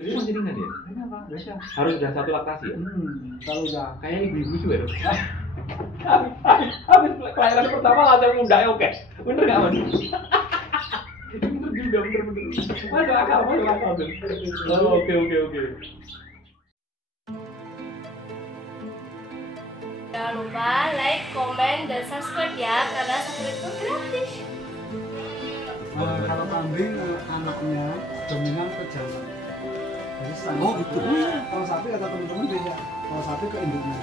Jadi masih ringan ya? Kenapa? Biasa. Harus udah satu laktasi ya? Kalau udah Kayak ibu-ibu juga ya? Habis kelahiran pertama langsung muda ya oke? Bener nggak Mas? Bener juga, bener. Masuk akal. Oh, oke. Jangan lupa like, komen, dan subscribe ya, karena subscribe itu gratis. kalau kambing anaknya dominan ke jantan. Jadi standar. Oh, itu. Kalau sapi kata teman-teman beda. Kalau sapi ke induknya.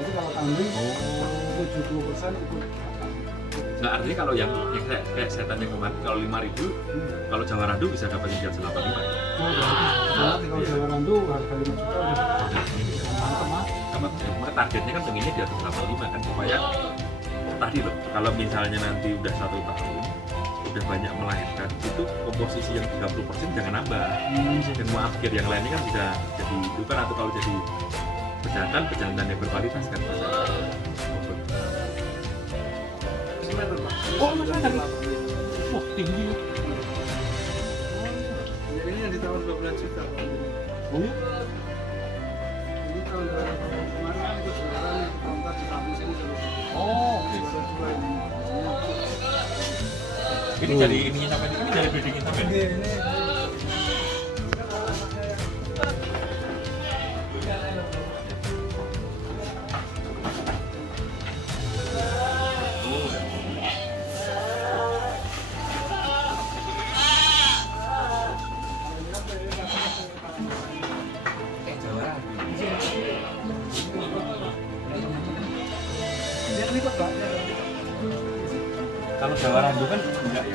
Jadi kalau kambing 70% ikut jantan. Nah artinya kalau yang kayak saya tanya kemarin, kalau 5.000, kalau Jawa Randu bisa dapat impian 85. Oh, berarti kalau Jawa Randu harga 5 juta udah mantap mas. Dapat targetnya kan pengennya di atas 85 kan supaya tadi loh, kalau misalnya nanti udah 1 tahun udah banyak melahirkan, itu komposisi yang 30% jangan nambah. Dan mau upgrade yang lainnya kan bisa jadi indukan atau kalau jadi pejantan yang berkualitas kan bisa. Oh, mas tadi. Wah, tinggi. Ini yang di tahun 12 juta. Oh ya? Ini tahun 2000 kemarin kan ikut juara nih, tahun tadi tahun sini terus. Oh, oke. Ini dari ininya sampai ini dari breedingin sampai ini. Ini kok Pak. Kalau Jawa Randu kan enggak ya.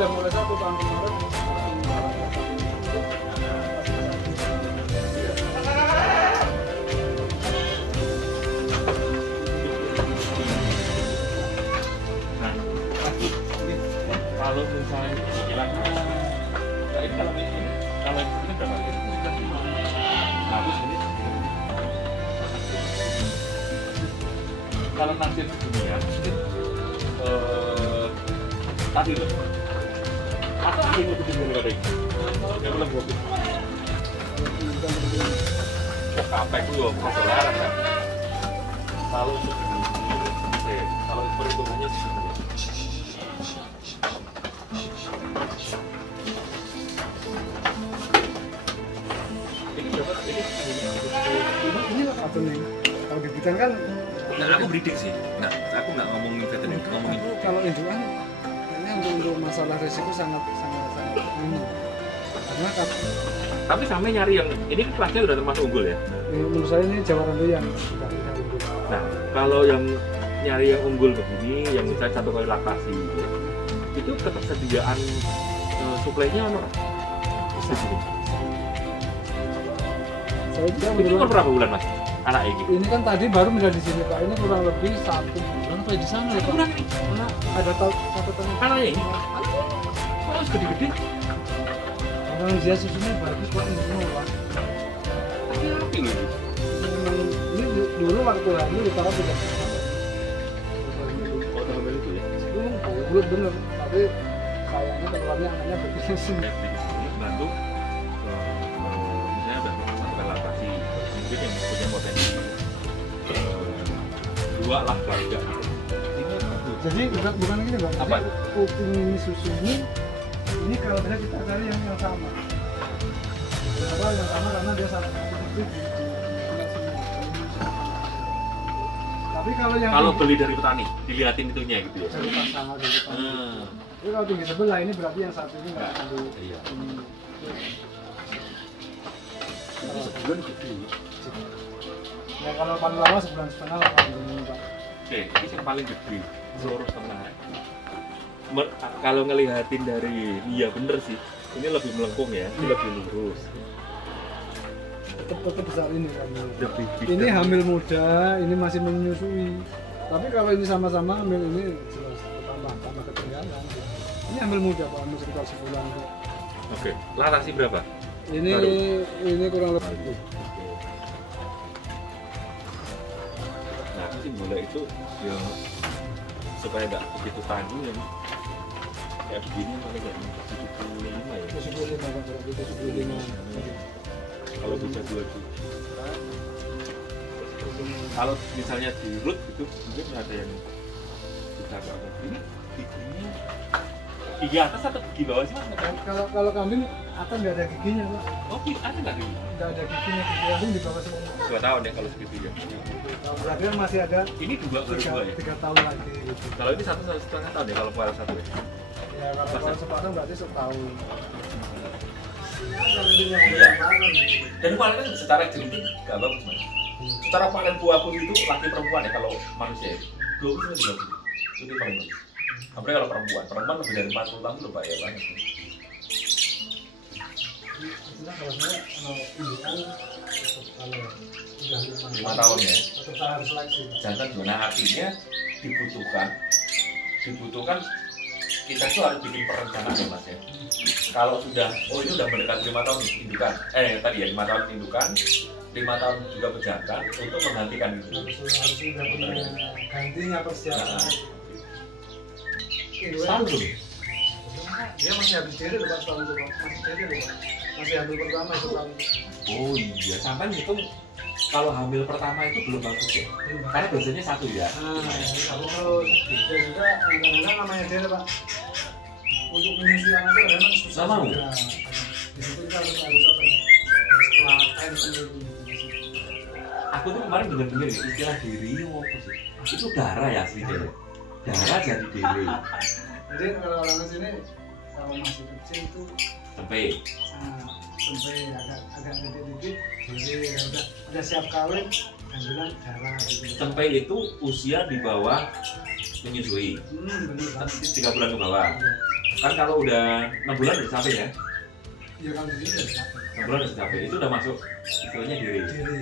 Udah mulai 1 tahun kemarin. Kalau misalnya cicilannya, ya ini kalau ini berapa gitu? Bagus ini. Kalau naksir dunia, tadi loh. Atau ada yang lebih tinggi dari ini? Yang lebih bagus. Oh, kapek itu loh, kesalahan kan? Kalau segini, kalau perhitungannya segini. Ini berapa? Ini lah satu nih. Kalau dibidan kan. Nah, aku breeding sih. Nah, aku nggak ngomongin veteriner, ngomongin. Kalau indukan, kayaknya untuk masalah resiko sangat minim. Karena kan. Tapi sampai nyari yang ini kan kelasnya udah termasuk unggul ya. Menurut saya ini Jawa Randu yang sudah unggul. Nah, kalau yang nyari yang unggul begini, yang misalnya 1 kali laktasi, itu ketersediaan suplainya apa? Bisa sih. Saya juga Ini umur berapa bulan mas? Anak ini? Ini kan tadi baru pindah di sini Pak. Ini kurang lebih 1 bulan apa di sana ya Pak? Kurang ini. Karena ada 1 tahun. Anaknya ini? Oh, gede-gede. Karena dia susunya bagus Pak, ini Pak. Tapi loh. Memang ini dulu waktu hamil ditaruh tidak. Oh, hamil itu ya? Itu bulat bener, tapi sayangnya keluarnya anaknya begitu sih. Ini bantu misalnya udah 1 kali laktasi, mungkin yang punya potensi 2 lah kali enggak gitu. Jadi bukan gini Bang. Apa? Jadi, kuping ini susu ini kalau bisa kita cari yang sama. Kenapa yang sama? Karena dia satu itu. Tapi kalau beli dari petani, dilihatin itunya gitu ya. dari pasangan dari petani. Jadi kalau tinggi sebelah ini berarti yang satu ini nggak perlu. Iya. Ini Sebulan gede. Ya kalau paling lama 1,5 bulan lah kalau ini Pak. Oke, ini yang paling gede, seluruh setengah. kalau ngelihatin dari iya bener sih, ini lebih melengkung ya, ini lebih lurus. Tetap besar ini kan. Lebih Ini hamil muda, ini masih menyusui. Tapi kalau ini sama-sama hamil ini jelas tambah ketinggalan. Ini hamil muda Pak, hamil sekitar sebulan. Oke, laktasi berapa? Ini Baru. ini kurang lebih. Nah, sih bola itu ya supaya nggak begitu tanggung ya. Kayak begini paling nggak 75 ya. 75 Pak, berarti 75. Kalau bisa 2 juta. Kalau misalnya di root itu mungkin ada yang bisa nggak ini giginya gigi atas atau gigi bawah sih mas? Kalau kambing akan nggak ada giginya Pak. Oh ada nggak gigi? Nggak ada giginya, gigi kambing di bawah semua. 2 tahun ya kalau segitu ya. Berarti kan masih ada Ini baru 2 ya? 3 tahun lagi gitu. Kalau ini 1,5 tahun ya kalau kuala 1 ya? Ya kalau sepasang berarti setahun. Iya. Dan kuala kan secara genetik nggak bagus mas. Secara panen buah pun itu laki perempuan ya kalau manusia ya. 20 itu bagus. Itu paling bagus. Apalagi kalau perempuan lebih dari 40 tahun udah bahaya banget. Nah, kalau saya kalau indukan kalau udah 5 tahun ya. tetap saya harus seleksi. Jantan juga. Nah artinya dibutuhkan kita tuh harus bikin perencanaan ya mas ya. Kalau sudah, ini udah mendekati 5 tahun indukan, tadi ya 5 tahun indukan, 5 tahun juga pejantan untuk menggantikan itu. Harus udah punya gantinya persiapan. Selalu. Dia masih habis diri loh Pak, setahun itu Pak. Masih diri loh Pak. Masih hamil pertama itu kan. Oh iya, sampai ngitung kalau hamil pertama itu belum bagus ya. Karena biasanya 1 ya. Nah, terus dia juga kadang-kadang namanya dia Pak. Untuk menyusui anak itu kadang susah. Nggak mau? juga. Di situ kita harus apa ya? Harus telaten sendiri. Aku tuh kemarin dengar istilah diri apa sih? Itu darah ya aslinya. Darah jadi diri. Jadi kalau orang sini kalau masih kecil itu Sampai sampai agak dikit-dikit jadi udah siap kawin dan bilang darah gitu. sampai itu usia di bawah menyusui. Bener kan? 3 bulan ke bawah. Kan kalau udah 6 bulan udah sampai ya. Ya kalau di sini udah siap. 6 bulan udah sampai. Itu udah masuk istilahnya diri. Diri.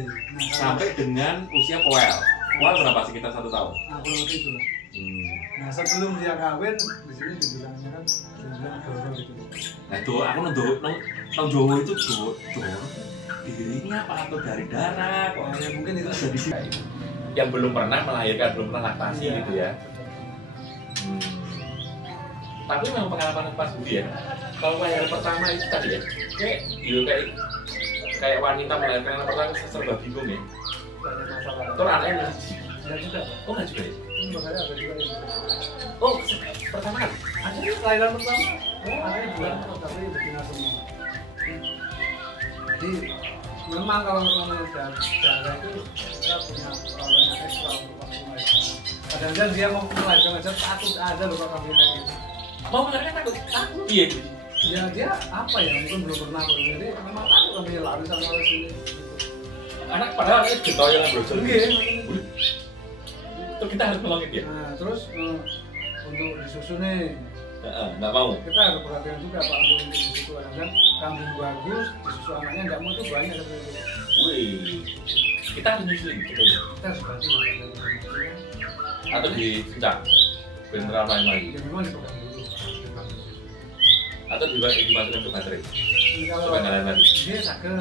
Sampai dengan usia poel. Poel berapa? Sekitar 1 tahun. Nah kalau itu lah. Nah sebelum dia kawin di sini dibilangnya kan dibilang doro gitu. Nah itu aku nang Jawa itu doro. Dirinya apa atau dari darah kok? Ya mungkin itu Jadi yang belum pernah melahirkan, belum pernah laktasi Iya. gitu ya. Tapi memang pengalaman pas Budi ya. Kalau melahirkan pertama itu tadi ya, kayak wanita melahirkan anak pertama serba bingung ya. banyak masalah. Terus anaknya masih Ya juga. oh nggak juga ya? Makanya ada juga yang Oh pertama kali? ada kelahiran pertama. Anaknya bulan tapi betina semua. Jadi memang kalau namanya darah itu kita punya perawatan ekstra untuk waktu melahirkan. Kadang-kadang dia mau melahirkan aja takut ada loh kalau kambing kayak gitu. Mau melahirkan takut? Iya. Ya dia apa ya mungkin belum pernah jadi memang takut kambingnya lari sana sini. Anak padahal anaknya getoy yang brosur. Iya. Terus kita harus nolongin dia. Nah terus untuk disusu nih Nggak mau. kita harus perhatian juga Pak untuk disusu kadang kambing bagus disusu anaknya nggak mau tuh banyak seperti itu. Wih, kita harus nyusuin gitu ya. Kita harus bantu makanya. Atau dikencang, benteran main-main. Ya memang dipegang dulu. Atau dimasukin ke baterai. Kalau Supaya nggak lari. dia sakit,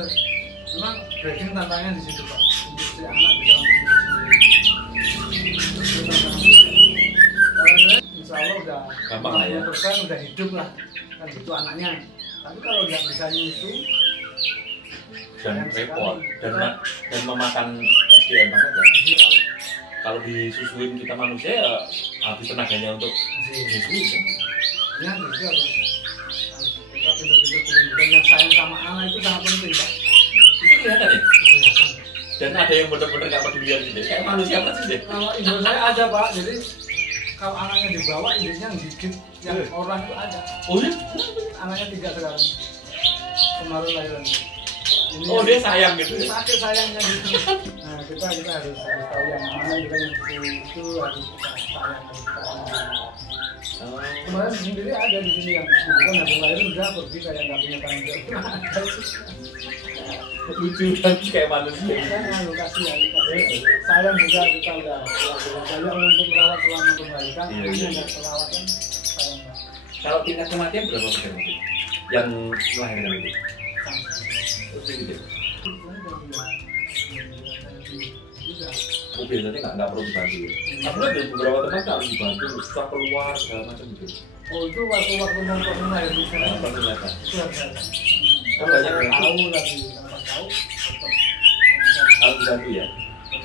memang breaking tantangannya di situ Pak. Untuk si anak bisa untuk kalau saya insya Allah udah Gampang lah ya. 60% udah hidup lah kan gitu anaknya. Tapi kalau nggak bisa nyusu Dan sayang repot sekali. dan memakan SDM banget ya. Kalau disusuin kita manusia ya habis tenaganya untuk menyusui kan. Ya, jadi harus kita pintar-pintar pendidikan yang sayang sama anak itu sangat penting Pak. Itu kelihatan ya. Kelihatan. Dan ada yang benar-benar nggak pedulian gitu. Kayak manusia persis deh. Kalau ibu saya ada Pak, jadi kalau anaknya dibawa induknya gigit yang orang itu ada. Oh ya? Anaknya 3 sekarang. Kemarin lahiran. Ini Oh dia sayang gitu ya. sakit sayangnya gitu. Nah kita harus tahu yang mana juga yang itu harus kita sayang. Kemarin sendiri ada di sini yang bukan nabung lahir udah pergi kayak nggak punya tanggung jawab. Lucu kan kayak manusia. Kan lokasi ya, sayang juga kita udah banyak untuk merawat selama kembalikan. Iya. Ini ada perawatan sayang banget. Kalau tingkat kematian berapa persen mungkin? Yang melahirkan itu? Oh, sedikit. Oh, biasanya nggak perlu dibantu ya? Tapi kan ada beberapa tempat nggak harus dibantu, setelah keluar segala macam gitu. Oh itu waktu nonton lahir itu Nah, ternyata. harus ada. Kan banyak yang Tahu lagi, tanpa tahu harus dibantu ya.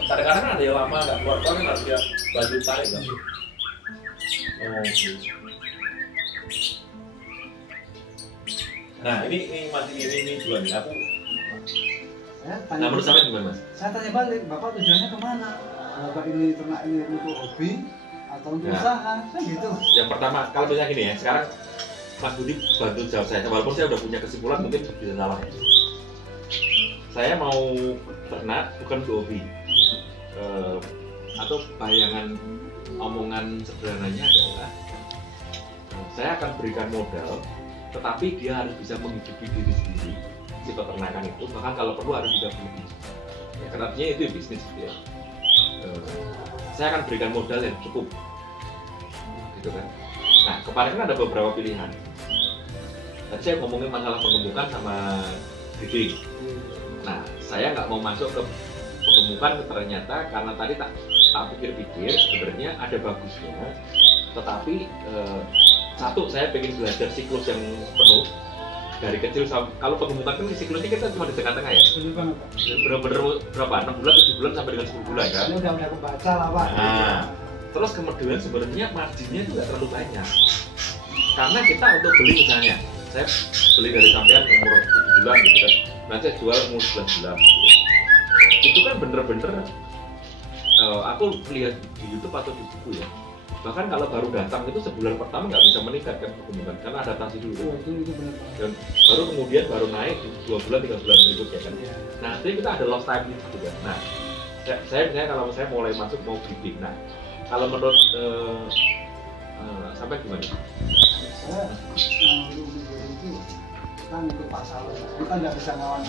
Kadang-kadang ada yang lama nggak keluar kan harus dia bantu tarik kan. Oh, oke. Nah ini masih ini dua nih aku. ya, Nah menurut sampean gimana mas? saya tanya balik, Bapak tujuannya kemana? Bapak ini ternak ini untuk hobi atau untuk Ya. usaha? Kan gitu. Yang pertama kalau misalnya gini ya, sekarang Mas Budi bantu jawab saya. Walaupun saya udah punya kesimpulan mungkin bisa salah ya. Saya mau ternak bukan untuk hobi. Atau bayangan omongan sederhananya adalah saya akan berikan modal, tetapi dia harus bisa menghidupi diri sendiri si peternakan itu, bahkan kalau perlu harus bisa berlebih. Ya, karena artinya itu bisnis gitu ya. Saya akan berikan modal yang cukup, gitu kan. Nah kemarin kan ada beberapa pilihan. Tadi saya ngomongin masalah pengemukan sama breeding. Nah saya nggak mau masuk ke pengemukan ternyata karena tadi tak pikir-pikir sebenarnya ada bagusnya, tetapi satu saya pengen belajar siklus yang penuh dari kecil sampai kalau pengemukan kan siklusnya kita cuma di tengah-tengah ya. Betul banget Pak. Bener-bener berapa? 6 bulan, 7 bulan sampai dengan 10 bulan kan? Ini udah kebaca lah Pak. Nah, terus kemudian sebenarnya marginnya itu nggak terlalu banyak. Karena kita untuk beli misalnya, saya beli dari sampean umur 7 bulan gitu kan, nanti saya jual umur 11 bulan. Itu kan bener-bener aku lihat di YouTube atau di buku ya. Bahkan kalau baru datang itu sebulan pertama nggak bisa meningkatkan pertumbuhan karena adaptasi dulu. Oh, itu benar Pak. Dan baru kemudian baru naik di 2 bulan 3 bulan berikutnya kan. Iya. Nah, jadi kita ada lost time gitu kan. Nah, saya misalnya kalau saya mulai masuk mau breeding. Nah, kalau menurut sampai gimana? Saya itu kita ngikut pasar, kita nggak bisa ngelawan.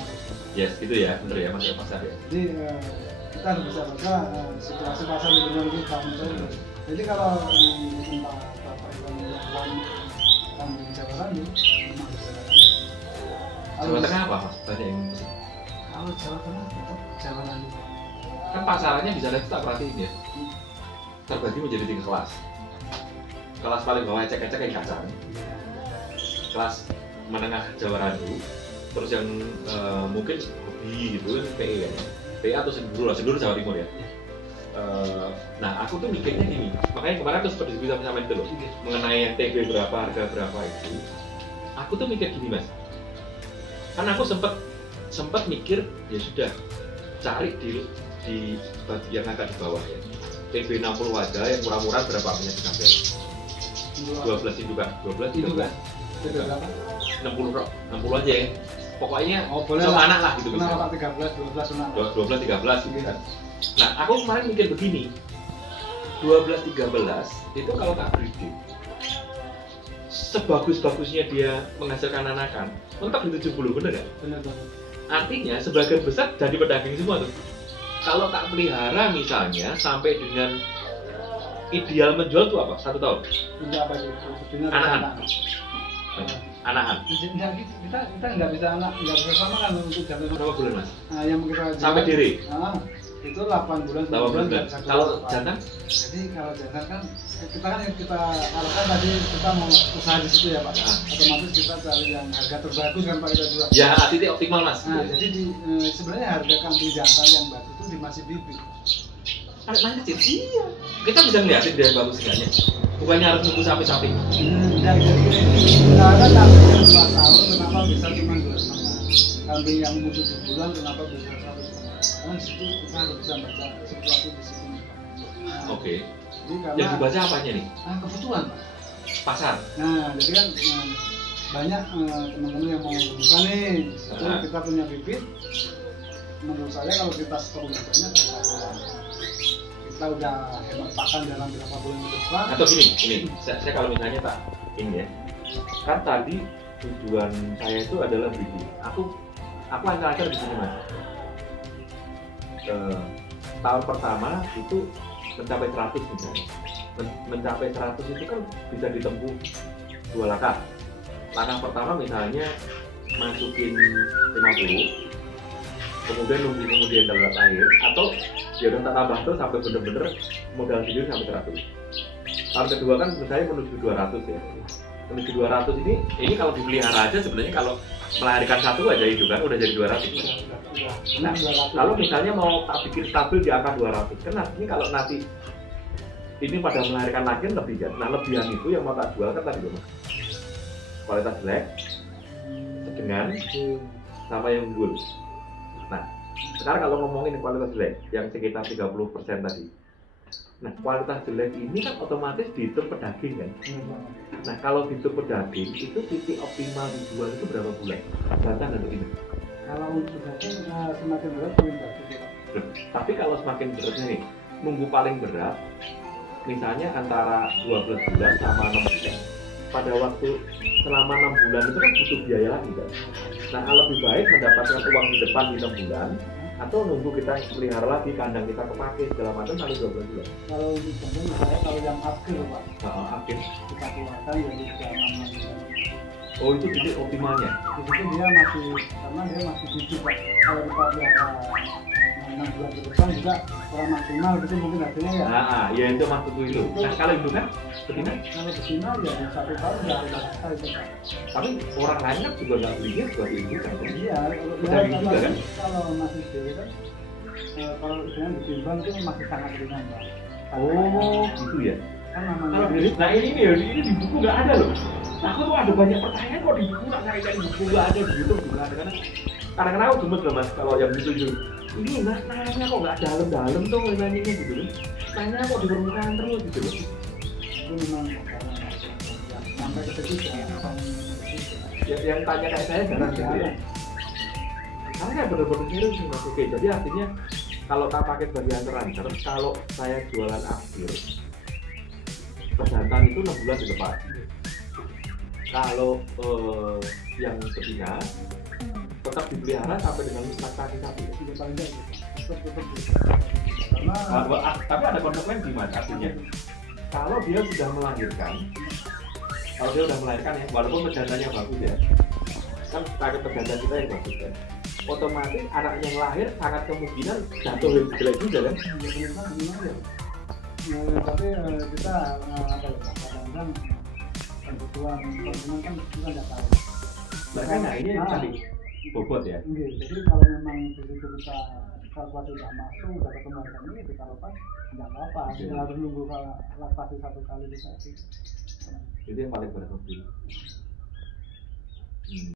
Yes, gitu ya, bener ya mas pasar ya. Jadi kita harus bisa baca situasi pasar di dunia kita. Jadi kalau di tempat Bapak yang kambing Jawa Tengah, memang bisa. Jawa Tengah apa mas? Banyak yang musik. Kalau Jawa Tengah tetap Jawa Tengah. Kan pasarannya bisa lihat tak perhatiin ya. Terbagi menjadi 3 kelas. Kelas paling bawah ecek-ecek yang kacang. Kelas menengah Jawa Randu. Terus yang mungkin hobi gitu kan PE kan. PE atau Senduro lah, Senduro Jawa Timur ya. Nah aku tuh mikirnya gini, makanya kemarin aku sempat diskusi sama itu loh mengenai yang TB berapa, harga berapa itu. Aku tuh mikir gini mas, kan aku sempat mikir ya sudah cari di bagian agak di bawah ya. TB 60 aja yang murah-murah berapa punya di sampai 12 indukan, 12 Itu indukan, kan? Itu berapa? 60 aja ya. Pokoknya boleh sama lah. anak lah gitu Kenapa misalnya. 13, 12 kenapa? 12, 13 gitu kan. Nah, aku kemarin mikir begini, 12, 13 itu kalau tak breeding, sebagus-bagusnya dia menghasilkan anakan, mentok di 70, bener gak? Benar banget. Artinya sebagian besar jadi pedagang semua tuh. Kalau tak pelihara misalnya sampai dengan ideal menjual tuh apa? 1 tahun? Untuk apa sih? Sebenarnya Anakan. Anakan. Kita nggak bisa sama kan untuk jatuh. Berapa bulan mas? Nah, yang kita Sampai diri? Itu 8 bulan. 8 bulan. Kalau jantan? Jadi kalau jantan kan kita yang kita harapkan tadi kita mau usaha di situ ya Pak. Otomatis kita cari yang harga terbagus kan Pak kita jual. Ya titik optimal mas. Nah jadi sebenarnya harga kambing jantan yang bagus itu di masih bibit. Anak kecil? Iya. Kita bisa ngeliatin dia bagus enggaknya. Bukannya harus nunggu sapi-sapi. Nah, jadi sekarang kambing yang 2 tahun kenapa bisa cuma 2,5? Kambing yang umur 7 bulan kenapa bisa 1,5? Karena di situ kita harus bisa baca situasi di situ. Oke. Jadi karena Yang dibaca apanya nih? kebutuhan Pak. Pasar. Nah, jadi kan banyak teman-teman yang mau membuka nih. Itu kita punya bibit. Menurut saya kalau kita stok banyak, kita kita udah hemat pakan dalam beberapa bulan ke depan. Atau gini, saya kalau misalnya tak ini ya, kan tadi tujuan saya itu adalah begini. Aku ancar-ancar di sini mas. Tahun pertama itu mencapai 100 misalnya. Mencapai 100 itu kan bisa ditempuh 2 langkah. Langkah pertama misalnya masukin 50, kemudian nunggu kemudian dalam air, atau ya udah tak tambah terus sampai bener-bener modal sendiri sampai 100. Tahun kedua kan misalnya menuju 200 ya. Menuju 200 ini kalau dipelihara aja sebenarnya kalau melahirkan satu aja itu kan udah jadi 200. Nah, kalau misalnya mau tak bikin stabil di angka 200, kan artinya kalau nanti ini pada melahirkan lagi lebih kan. Nah, lebihan itu yang mau tak jual kan tadi mas. Kualitas jelek, sedang, sama yang unggul. Nah, sekarang kalau ngomongin kualitas jelek yang sekitar 30% tadi. Nah, kualitas jelek ini kan otomatis dihitung per daging kan. Nah, kalau dihitung per daging itu titik optimal dijual itu berapa bulan? Jantan atau ini? Kalau untuk daging semakin berat semakin bagus ya. Tapi kalau semakin beratnya nih, nunggu paling berat misalnya antara 12 bulan sama 6 bulan. Pada waktu selama 6 bulan itu kan butuh biaya lagi kan. Nah, lebih baik mendapatkan uang di depan di 6 bulan atau nunggu kita pelihara lagi, kandang kita kepake segala macam sampai 12 bulan. Kalau di kandang misalnya kalau yang akhir pak, Akhir kita keluarkan jadi 6 bulan. Oh, itu titik optimalnya. Di situ dia masih, karena dia masih hidup pak. Kalau kita pelihara 6 bulan ke depan juga kurang maksimal gitu mungkin hasilnya ya. Ya itu maksudku itu. Nah, kalau itu kan betina? Kalau betina ya di 1 tahun udah selesai itu pak. Tapi orang lain kan juga nggak belinya buat itu kan? Iya, Daging juga kan? kalau masih dewi kan, kalau istilahnya ditimbang itu masih sangat ringan pak. Oh, gitu ya. Kan Kalau namanya di, nah ini di buku nggak ada loh. Aku tuh ada banyak pertanyaan kok di buku, nggak cari-cari buku nggak ada di YouTube juga ada. Kadang-kadang aku gemes loh mas kalau yang gitu. Ini mas nanya kok nggak dalam-dalam tuh nanya gitu loh. Tanya kok di permukaan terus gitu loh. itu memang sampai ke situ Yang tanya kayak saya jarang gitu ya. Karena bener-bener serius nih mas. Oke, jadi artinya kalau tak pakai bagi antar-antar, kalau saya jualan akhir, perjantan itu 6 bulan di depan. Kalau yang betina tetap dipelihara sampai dengan laktasi sapi. tidak paling baik karena Tapi ada konsekuensi mas, artinya kalau dia sudah melahirkan, ya, walaupun perjantannya bagus ya, kan pakai perjantan kita yang bagus kan, otomatis anak yang lahir sangat kemungkinan jatuh lebih jelek juga kan. tapi kita apa ya kadang-kadang kebutuhan konsumen kan kita nggak tahu. Makanya ini tadi bobot ya. Jadi kalau memang begitu kita kalkulasi udah masuk, udah ketemu harganya ya kita lepas nggak apa-apa. Kita harus nunggu laktasi 1 kali di sapi. Itu yang paling berarti.